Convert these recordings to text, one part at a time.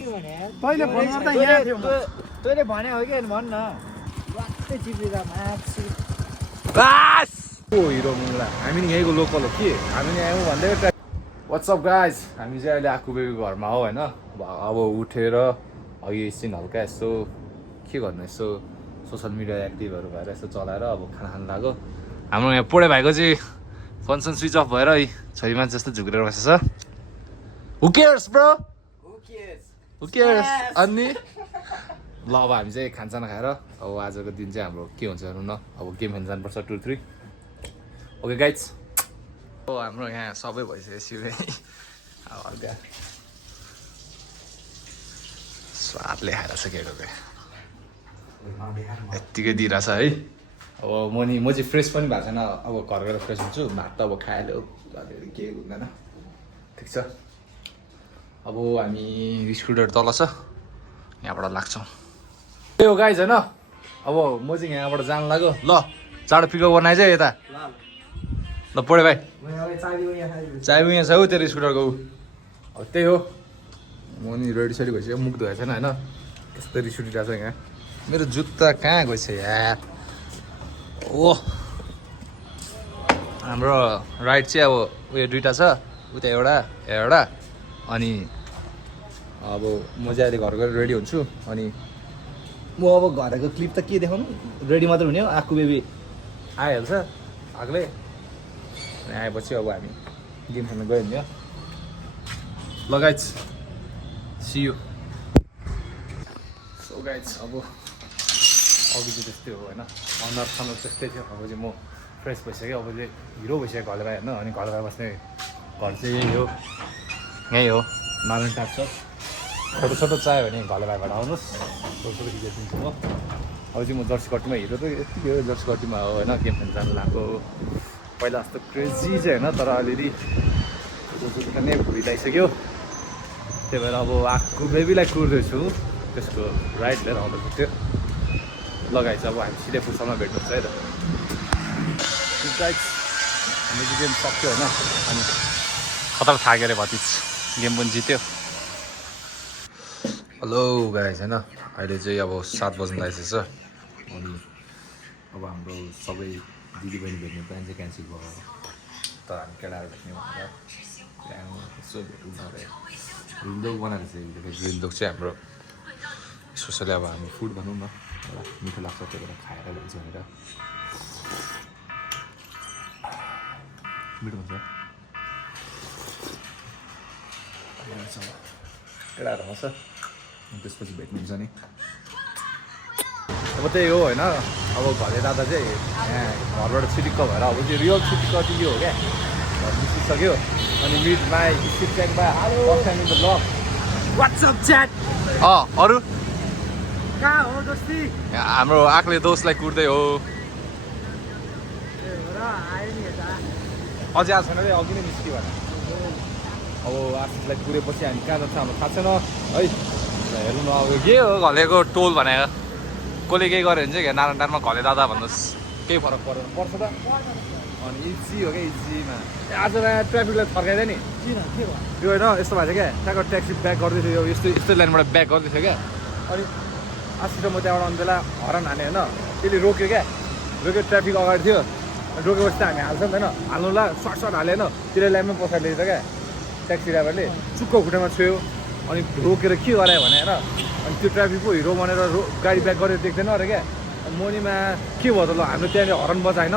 तैँले फोन गर्दा यहाँ थियो तैँले भने हो कि भन् न वास्तै चिप्लिँदा माथि बास ओ हिरो मुला हामी नि यहीँको लोकल हो कि हामी नि आयौँ भन्दै व्हाट्सअप गाइज हामी चाहिँ अहिले आकु बेबीको घरमा हो होइन अब उठेर अघि एकछिन हल्का यसो के गर्नु यसो सोसियल मिडिया एक्टिभहरू भएर यसो चलाएर अब खाना खानु लाग्यो हाम्रो यहाँ पोडे भाइको चाहिँ फङ्सन स्विच अफ भएर छोरी मान्छे जस्तो झुक्रेर बसेछ हु केयर्स ब्रो हु केयर्स अनि ल अब हामी चाहिँ खानसाना खाएर अब आजको दिन चाहिँ हाम्रो के हुन्छ हेर्नु न अब गेम खेल्नु जानुपर्छ 2-3 ओके गाइज हो हाम्रो यहाँ सबै भइसक्यो अब हल्का स्वादले खाएर छ केटो यत्तिकै दिइरहेछ है अब म चाहिँ फ्रेस पनि भएको छैन अब घर गएर फ्रेस हुन्छु भात त अब खाइहाल्यो केही हुँदैन ठिक छ अब हामी स्कुटर तल छ यहाँबाट लाग्छौँ त्यही हो गाइज होइन अब म चाहिँ यहाँबाट जानु लाग्यो ल चाँडो पिकअप गर्न आइज यता ल पढे भाइ चाबी यहाँ छ हौ तेरो स्कुटरको अब त्यही हो म नि रेडी सेडी भइसक्यो मुख धुएको छैन होइन त्यस्तो रिस उठिरहेको छ यहाँ मेरो जुत्ता कहाँ गएछ यार ओ हाम्रो राइट चाहिँ अब उयो दुइटा छ उता एउटा अनि अब म चाहिँ अहिले घर गएर रेडी हुन्छु अनि म अब घरको क्लिप त के देखाउनु रेडी मात्र हुने हो आकु बेबी आइहाल्छ आग्लै अनि आएपछि अब हामी गेम खेल्न गयो नि ल guys see you so guys अब अघि चाहिँ त्यस्तै हो होइन अनुहार त्यस्तै थियो अब चाहिँ म फ्रेस भइसक्यो अब चाहिँ हिरो भइसक्यो घले भाइ होइन अनि घले भाइ बस्ने घर चाहिँ यही हो नारायण टाप छ छोटो छोटो चाहियो भने घले भाइबाट आउनुहोस् छोटो छोटो खिचिदिन्छु म अब चाहिँ म जर्सी कट्टीमा हिरो त यति हो जर्सी कट्टीमा हो होइन गेम खेल्न जानु लाग्यो पहिला जस्तो क्रेजी चाहिँ होइन तर अलिअलि नै भुलिइसक्यो त्यही भएर अब आकु बेबीलाई कुर्दैछु त्यसको राइड लिएर आउँदैछु त्यो लगाएछ अब हामी सिधै फुर्सलमा भेट्नुहुन्छ है त गाइज हामी चाहिँ गेम सक्यो होइन अनि खतर थाक्यो अरे भतिज गेम पनि जित्यो हेलो गाइज होइन अहिले चाहिँ अब 7 बज्नु लागिसकेछ अनि अब हाम्रो सबै दिदीबहिनी भेट्ने प्लान चाहिँ क्यान्सल भयो तर हामी केटाहरू भेट्ने भनेर यसो भेटौँ न रिलदोग बनाएको छ रिलदोग चाहिँ हाम्रो स्पेसली अब हामी फुड भनौँ न एउटा मिठो लाग्छ त्यो भएर खाएर भन्छ भनेर मिठो हुन्छ केटाहरू आउँछ त्यसपछि भेट्नुहुन्छ नि अब त्यही हो होइन अब घरे जाँदा चाहिँ यहाँ घरबाट छिटिक्क भएर अब चाहिँ रियल छिटिक्क चाहिँ यो हो क्या घर निस्किसक्यो अनि मिट माई स्ट्रिट च्याटमा व्हाट्सअप च्याट अरू कहाँ हो दोस्ती हाम्रो आँकले दोस्तलाई कुर्दै हो अझै आएको छैन रे अघि नै निस्क्यो भने अब आशिषलाई कुरेपछि हामी कहाँ जान्छ हाम्रो थाहा छैन है हेर्नु न अब के हो घलेको टोल भनेको कसले केही गऱ्यो भने चाहिँ नारायणटारमा घले दादा भन्नुहोस् केही फरक पर्छ त अनि इजी हो क्या इजीमा आज ट्राफिकलाई फर्काइदियो नि किन के भयो त्यो होइन यस्तो भएको छ क्या त्यहाँको ट्याक्सी ब्याक गर्दै थियो यस्तो लाइनबाट ब्याक गर्दै थियो क्या अनि आशिष म त्यहाँबाट अन्त बेला हरन हाने होइन त्यसले रोक्यो क्या रोक्यो ट्राफिक अगाडि थियो रोकेपछि त हामी हाल्छ नि होइन हाल्नुलाई सर्ट हाल्यो होइन त्यसले लाइनमा पछाडि ल्याइछ क्या ट्याक्सी ड्राइभरले चुक्क खुट्टामा छोयो अनि रोकेर के गरायो भने होइन अनि त्यो ट्राफिकको हिरो भनेर गाडी ब्याक गरेर देख्दैन अरे क्या मोनीमा के भयो त ल हाम्रो त्यहाँनिर हरन बजाएन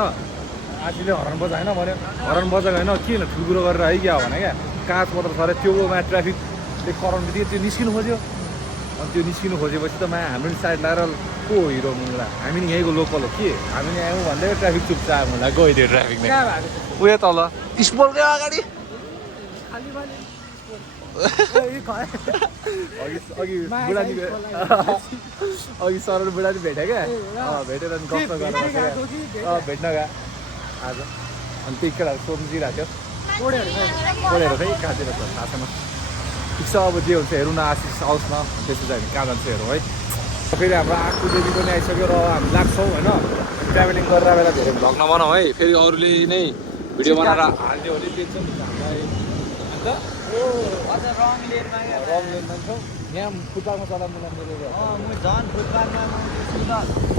आशीले हरन बजाएन भन्यो हरन बजाएको होइन किन ठुल्कुरो गरेर आइगयो भने क्या काँच मात्र छ अरे त्योमा ट्राफिकले कराउनु बित्तिकै त्यो निस्किनु खोज्यो अनि त्यो निस्किनु खोजेपछि त हाम्रो साइड लगाएर को हिरो मुला हामी नि यहीँको लोकल हो कि हामी नि आयौँ भन्दै ट्राफिक चुप्छ मलाई गइदियो ट्राफिक नै उयो तल स्पोलकै अगाडि अघि सरल बुढानी भेट्यो क्या भेटेर अनि गफ गर्न भेट्न गयो आज अनि त्यही केटाहरू सोध्नु दिइरहेको थियो पढेर खै कहाँतिर छ थाहा छैन ठिक छ अब जे हुन्छ हेरौँ न आशिष आओस् न त्यसो चाहिँ हामी कहाँ जान्छ हेरौँ है फेरि हाम्रो आकु देवी पनि आइसक्यो र हामी लाग्छौँ होइन ट्राभलिङ गरेर बेला धेरै भ्लग नबनाऊँ है फेरि अरूले नै भिडियो बनाएर हाल्ने हो भने टेन्सन हामीलाई अन्त रङ लेनमा छौँ यहाँ फुटपाथमा चलाउनु मिलेको म झन् फुटपाथमा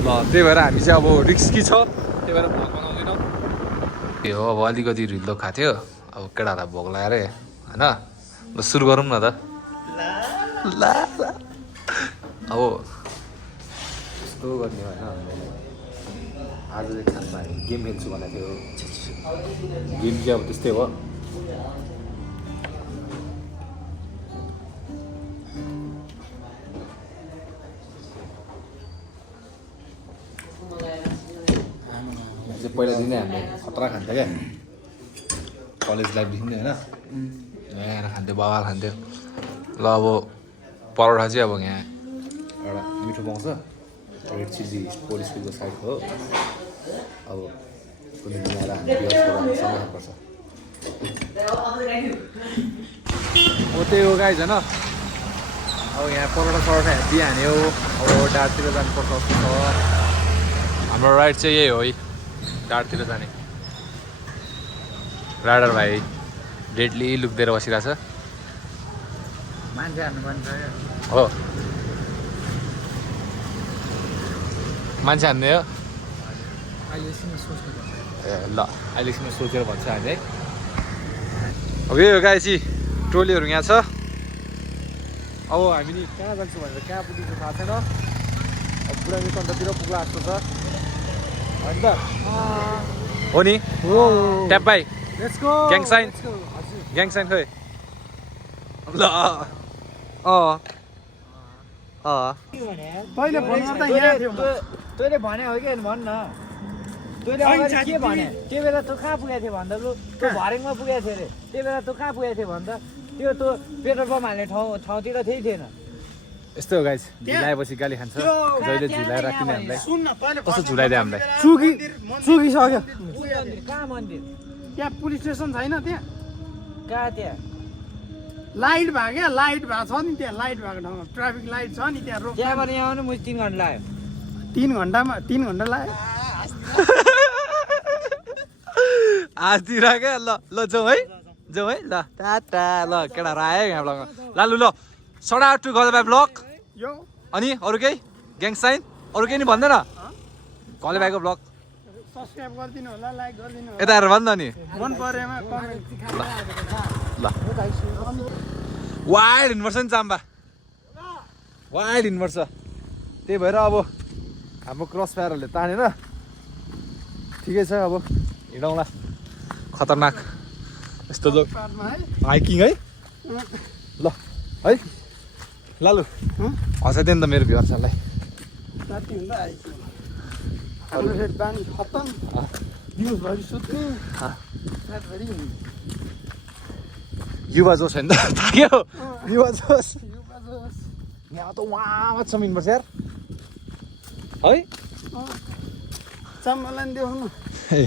ल त्यही भएर हामी चाहिँ अब रिस्की छ त्यही भएर भ्लग बनाउँदैनौँ ए हो अब अलिकति ढिलो खाएको थियो अब केटाहरूलाई भोक लगाएर होइन ल सुरु गरौँ न त ल अब यस्तो गर्ने होइन आज चाहिँ खासमा हामी गेम खेल्छु भनेको थियो गेम चाहिँ अब त्यस्तै हो पहिला दिनै हामीले खतरा खान्थ्यो क्या कलेज लाइफदेखि नै होइन यहाँ आएर खान्थ्यो बवाल खान्थ्यो ल अब परोठा चाहिँ अब यहाँ एउटा मिठो पाउँछ रेड चिजी पोलिस स्कुलको साइड हो अब कुनै दिन आएर हामी सँगै खानुपर्छ अब त्यही हो गाइज होइन अब यहाँ परोठा सरोठा हेर्दै हान्यो अब डाँडतिर जानुपर्छ जस्तो छ हाम्रो राइड चाहिँ यही हो है डाँडतिर जाने राइडर भाइ डेडली लुक्दिएर बसिरहेछ मान्छे हान्नु मन छ हो मान्छे हान्ने हो अहिले एकछिन सोच्नुपर्छ ए ल अहिले एकछिन सोचेर भन्छ हामी है अब यही हो गाइसी ट्रोलीहरू यहाँ छ अब हामी नि कहाँ जान्छौँ भनेर कहाँ पुगिन्छ थाहा छैन अब पुरानो सन्ततिर पुग्ला जस्तो छ होइन त हो नि ट्याप भाइ ग्याङ साइन खोइ ल पहिले फोन गर्दा यहाँ थियो तैँले भने हो कि भन् न तैँले अगाडि के भने त्यो बेला तँ कहाँ पुगेको थियो भन्दा लु तँ भरेङमा पुगेको थियो अरे त्यो बेला तँ कहाँ पुगेको थियो भन्दा त्यो तँ पेट्रोल पम्प हाल्ने ठाउँतिर थिएँ थिएन यस्तो हो गाइस झुलाएपछि गाली खान्छ जहिले झुलाएर किन हामीलाई कस्तो झुलाइदियो हामीलाई चुकिसक्यो कहाँ मन्दिर त्यहाँ पुलिस स्टेसन छैन त्यहाँ कहाँ त्यहाँ लाइट भयो क्या लाइट भएको छ नि त्यहाँ लाइट भएको ठाउँमा ट्राफिक लाइट छ नि त्यहाँ रोक त्यहाँबाट यहाँ आउनु मैले 3 घन्टा लाग्यो 3 घन्टा लाग्यो आजतिर क्या ल जाउँ है ल टाटा ल केटाहरू आयो यहाँ ब्लगमा लालु ल सट आउट टु गलबा ब्लग यो अनि अरू केही ग्याङ साइन अरू केही नि भन्दैन गलबाको ब्लग सब्स्क्राइब गरिदिनु होला लाइक गरिदिनु होला यता हेरेर भन् न नि मन परेमा कमेन्ट ल वाइड हिँड्नुपर्छ नि चाम्बा वाइड हिँड्नुपर्छ त्यही भएर अब हाम्रो क्रस फायरहरूले तानेर ठिकै छ अब हिँडौँला खतरनाक यस्तो जो हाइकिङ है ल है लालु हँसाइदियो नि त मेरो भ्युअर्सहरूलाई राति हुँदा हाम्रो रेड बानी खतम दिउँभरि सुत्ने रातभरि युवा जोस होइन त थाक्यो युवा जोस यहाँ त वहाँ छ हिँड्नुपर्छ यार है चम्मालाई नि देखाउनु ए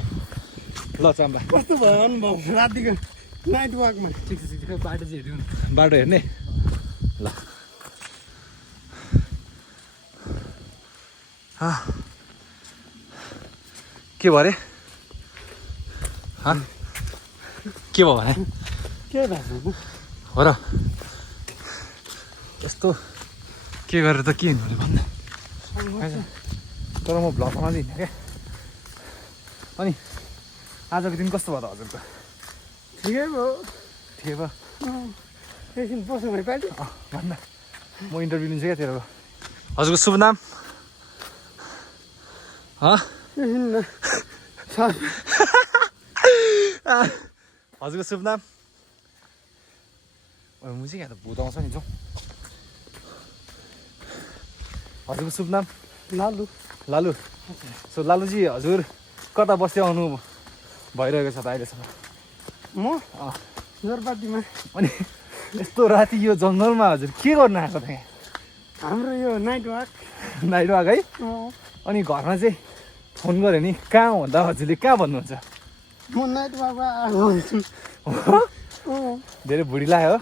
ल चाम्बा कस्तो भयो अनुभव रातिको नाइट वाकमा ठिक छ बाटो चाहिँ हेर्नु बाटो हेर्ने ल के भयो अरे के भयो भने के भएको हो र यस्तो के गरेर त के हिँड्नु भने भन्नु तर म भ्लग बनाउँदै हिँडेँ क्या अनि आजको दिन कस्तो भयो त हजुरको ठिकै भयो ठिकै भयो एकछिन बस्नु भने पाइयो भन्दा म इन्टरभ्यू लिन्छु क्या तेरो हजुरको शुभ नाम एकछिन न हजुरको शुभ नाम मुझे यहाँ त भूत आउँछ नि जाउँ हजुरको शुभ नाम लालु लालु सो लालुजी हजुर कता बस्दै आउनु भइरहेको छ त अहिलेसम्म म जोरपाटीमा अनि यस्तो राति यो जङ्गलमा हजुर के गर्नु आएको त्यहाँ हाम्रो यो नाइट वाक नाइट वाक है अनि घरमा चाहिँ फोन गऱ्यो नि कहाँ भन्दा हजुरले कहाँ भन्नुहुन्छ म नाइट वाकमा आएको धेरै भुडी लाग्यो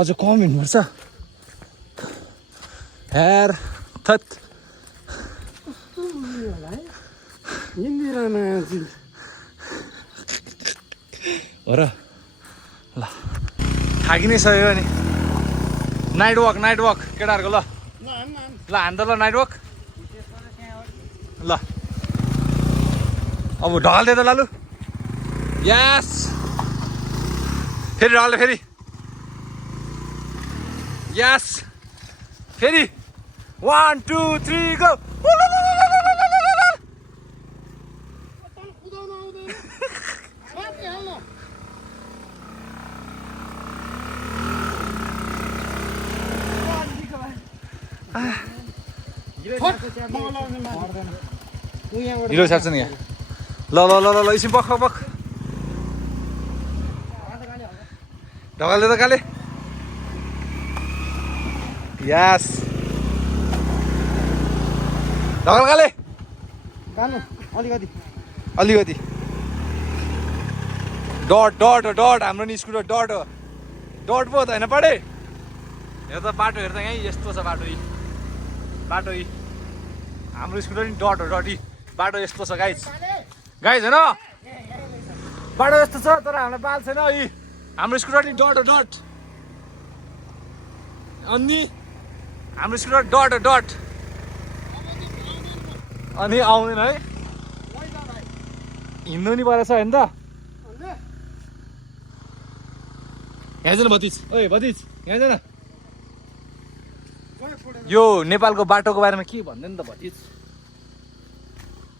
अझ कम हिँड्नुपर्छ हेर थत हो र ल थाकि नै सक्यो नि नाइट वक केटाहरूको ल ल हान त ल नाइट वक ल अब ढल दे त लालु यस फेरि ढल फेरि यस फेरि 1 2 3 गो हिरो छाप्छ नि यहाँ ल ल ल ल एकछिन बख ढकाल्दै त काले यस ढकाल काले अलिकति डट हाम्रो नि स्कुटर डट पो त होइन पढे हेर त बाटो हेर त यहीँ यस्तो छ बाटो यी हाम्रो स्कुटर नि डट हो डटी बाटो यस्तो छ गाइज होइन बाटो यस्तो छ तर हामीलाई बाल छैन यी हाम्रो स्कुटर नि डट अनि हाम्रो स्कुटर डट अनि आउँदैन है हिँड्नु नि परेछ होइन त यहाँ जानु भतिज ओइ भतिज यहाँ जान यो नेपालको बाटोको बारेमा के भन्दैन त भतिज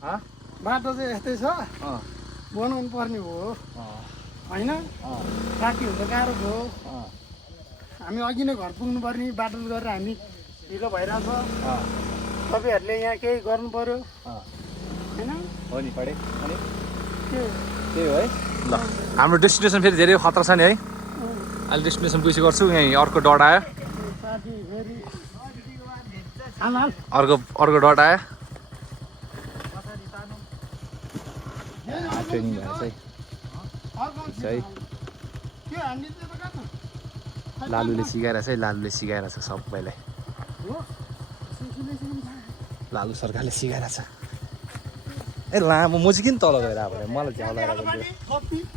बाटो चाहिँ यस्तै छ बनाउनु पर्ने हो होइन राति हुँदा गाह्रो भयो हामी अघि नै घर पुग्नु पर्ने बाटो गरेर हामी ढिलो भइरहेछ तपाईँहरूले यहाँ केही गर्नु पर्यो होइन हो नि पढे अनि त्यही हो है ल हाम्रो डेस्टिनेसन फेरि धेरै खतरा छ नि है अहिले डेस्टिनेसन पुगेपछि गर्छु यहीँ अर्को डट आयो अर्को डट आयो ट्रेनिङ भएर चाहिँ लालुले सिकाइरहेछ सबैलाई लालु सरकारले सिकाइरहेछ ए लामो म चाहिँ किन तल गएर अब मलाई झ्याउ लगाएर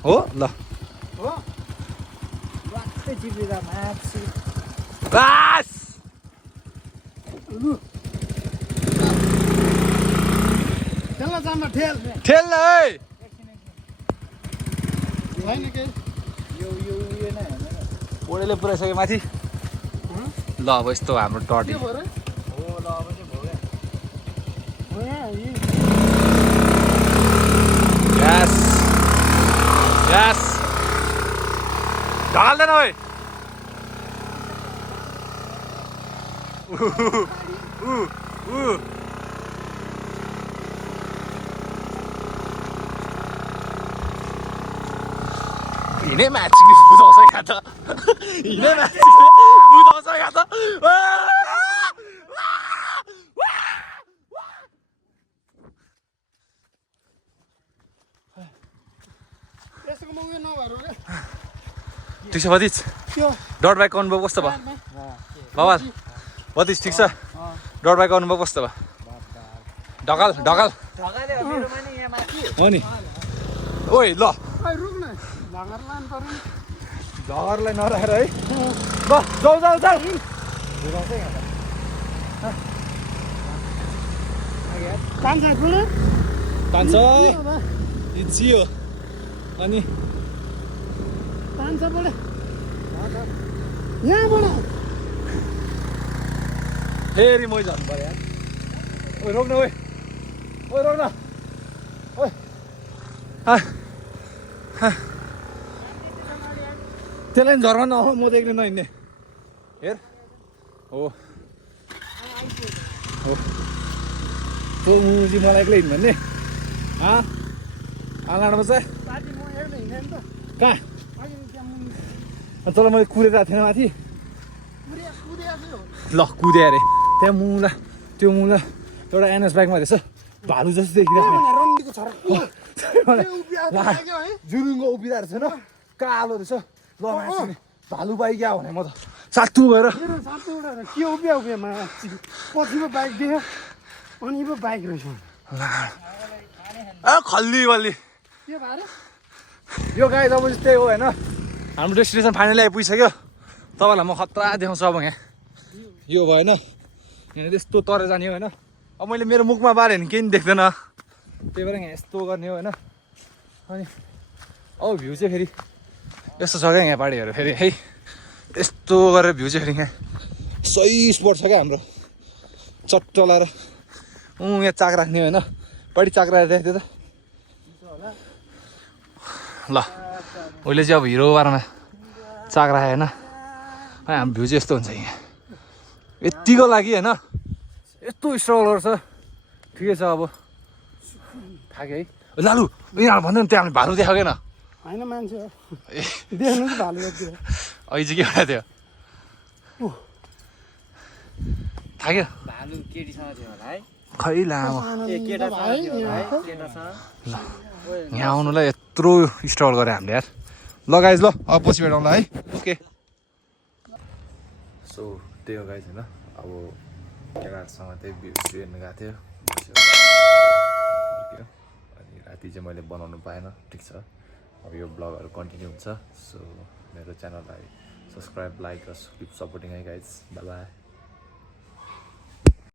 हो ल बास ठेल न है ओडेले पुऱ्याइसक्यो माथि ल अब यस्तो हाम्रो टटी यस ढाल्दैन है हिँडे म्याचिङले बुझाउँछ यहाँ त हिँडे म्याचिङले बुझाउँछ यहाँ त ठिक छ भतिज डट बाइकको अनुभव कस्तो भयो बाबा भतिज ठिक छ डट बाइकको अनुभव कस्तो भयो ढकाल हो नि ओइ ल ढगरलाई नराखेर है ल जाऊ तान्छ जियो अनि फेरि मै झन् पऱ्यो यार ओइ रोक्न ओइ रोक्न ओइ त्यसलाई झर्न नहो म त एक्लै नहिँड्ने हेर हो तँ मुजी मलाई एक्लै हिँड्नु भन्ने लाँडामा चाहिँ कहाँ तँलाई मैले कुदेर थिएन माथि ल कुदे अरे त्यहाँ त्यो मुला एउटा एनएस बाइकमा रहेछ भालु जस्तो देखिरहेको जुरुङ्गो उभिरहेको रहेछ न कालो रहेछ ल मान्छे भालु बाइक क्या भने म त सातु भएर के उभिया पछि पो बाइक दियो अनि पो बाइक रहेछ खल्ली बल्ली के भयो यो गाइज अब चाहिँ त्यही हो होइन हाम्रो डेस्टिनेसन फाइनली आइपुगिसक्यो तपाईँलाई म खतरा देखाउँछु अब यहाँ यो भएन यहाँ त्यस्तो तरेर जाने हो होइन अब मैले मेरो मुखमा बाऱ्यो भने केही पनि देख्दैन त्यही भएर यहाँ यस्तो गर्ने हो होइन अनि औ भ्यू चाहिँ फेरि यस्तो छ क्या यहाँ पाहाडीहरू फेरि है यस्तो गरेर भ्यू चाहिँ फेरि यहाँ सही स्पट छ क्या हाम्रो चट्ट लाएर यहाँ चाक राख्ने होइन बढी चाक राखेको थियो त ल उसले चाहिँ अब हिरो बारमा चाक राखे होइन हाम्रो भ्यू चाहिँ यस्तो हुन्छ यहाँ यतिको लागि होइन यस्तो स्ट्रगल गर्छ ठिकै छ अब थाक्यो है लालु यहाँ भन्दैन त्यहाँ भालु देखाएको न होइन मान्छे हो देख्नु चाहिँ भालु जति हो। अहिले चाहिँ के भएर थियो थाक्यो भालु केटीसँग थियो होला है खै लामो आनन्द केटासँग भाइ थियो होला है यहाँको। केटासँग यहाँ आउनुलाई यत्रो स्ट्रगल गरेँ हामीले यार ल गाइज ल अब पछि भेटौँला है ओके सो त्यही हो गाइज होइन अब केटाहरूसँग त्यही भ्यू हेर्नु गएको थियो फर्क्यो अनि राति चाहिँ मैले बनाउनु पाएन ठिक छ अब यो ब्लगहरू कन्टिन्यू हुन्छ सो मेरो च्यानललाई सब्सक्राइब लाइक र किप सपोर्टिङ है गाइज बाई बाई